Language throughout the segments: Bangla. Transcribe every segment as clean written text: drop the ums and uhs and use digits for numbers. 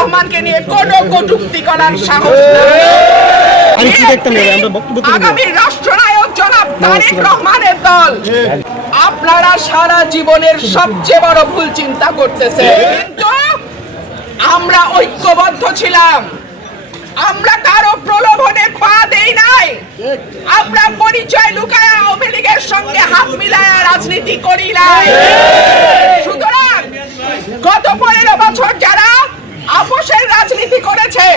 রহমানকে নিয়ে কোনো কটূক্তি করার সাহস আগামী রাষ্ট্রনায়ক জনাব তারেক রহমানের দল আপনারা সারা জীবনের সবচেয়ে বড় ভুল চিন্তা করতেছে। কিন্তু আমরা ঐক্যবদ্ধ ছিলাম, আমরা কারো প্রলোভনে পা দেই নাই, আমরা পরিচয় লুকায়া আওয়ামী লীগের সঙ্গে হাত মিলায়া রাজনীতি করি নাই। সুতরাং গত 15 বছর যারা আপোষের রাজনীতি করেছে,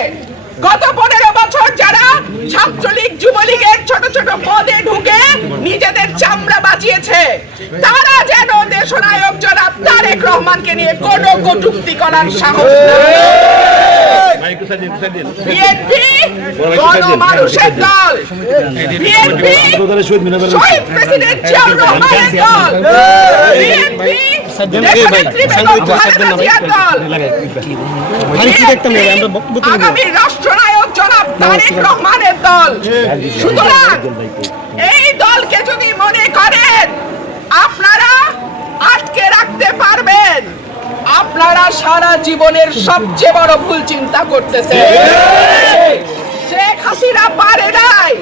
গত 15 বছর যারা ছাত্রলীগ যুবলীগের ছোট ছোট পদে ঢুকে নিজেদের চামড়া বাঁচিয়েছে, তারা যেন দেশনায়ক জনাব তারেক রহমানকে নিয়ে কোনো কটূক্তি করার সাহস নেই। বিএনপি গণমানুষের দল, বিএনপি শহীদ প্রেসিডেন্ট জিয়াউর রহমানের দল, বিএনপি আগামী রাষ্ট্রনায়ক জনাব তারেক রহমানের দল। সুতরাং এই দলকে যদি মনে করেন আপনারা আটকে রাখতে পারবেন, আপনারা সারা জীবনের সবচেয়ে বড় ভুল চিন্তা করতেছে। শেখ হাসিনা পারে নাই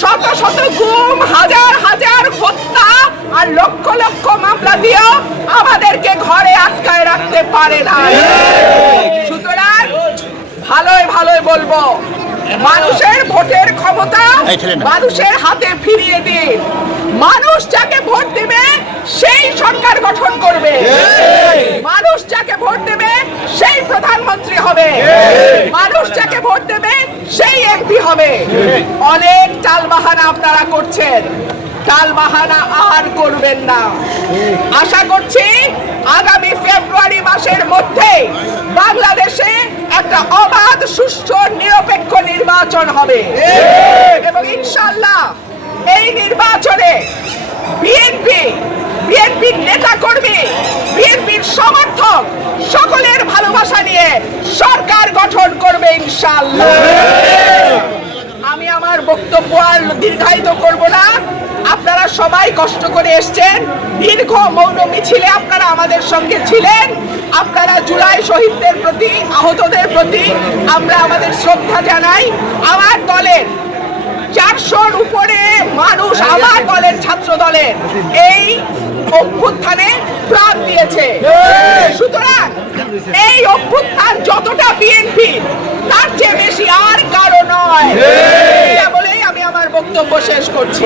শত শত গুম, হাজার হাজার হত্যা আর লক্ষ লক্ষ মামলা দিয়েও আমাদেরকে ঘরে আটকায় রাখতে পারে না। সুতরাং ভালোই ভালোই বলবো, মানুষের ভোটের ক্ষমতা মানুষের হাতে ফিরিয়ে দিন। মানুষ যাকে ভোট দেবে সেই সরকার গঠন করবে, মানুষ যাকে ভোট দেবে সেই প্রধানমন্ত্রী হবে, মানুষ যাকে ভোট দেবে সেই এমপি হবে। অনেক টালবাহানা আপনারা করছেন, টালবাহানা আর করবেন না। আশা করছি আগামী ফেব্রুয়ারি মাসের মধ্যে বাংলাদেশে একটা অবাধ, সুষ্ঠু, নিরপেক্ষ নির্বাচন হবে এবং ইনশাআল্লাহ এই নির্বাচনে বিএনপির নেতা কর্মী, বিএনপির সমর্থক সকলের ভালোবাসা নিয়ে সরকার গঠন করবে ইনশাআল্লাহ। আমি আমার বক্তব্য আর দীর্ঘায়িত করব না। আপনারা সবাই কষ্ট করে এসেছেন, দীর্ঘ মৌন মিছিলে আপনারা আমাদের সঙ্গে ছিলেন। আপনারা জুলাই শহীদদের প্রতি, আহতদের প্রতি আমরা আমাদের শ্রদ্ধা জানাই। আমার দলের 400-র উপরে মানুষ আমার দলের, ছাত্র দলের এই অভ্যুত্থানে প্রাণ দিয়েছে। সুতরাং এই অভ্যুত্থান যতটা বিএনপি, তার চেয়ে বেশি আর কারো নয়। এটা বলেই আমি আমার বক্তব্য শেষ করছি।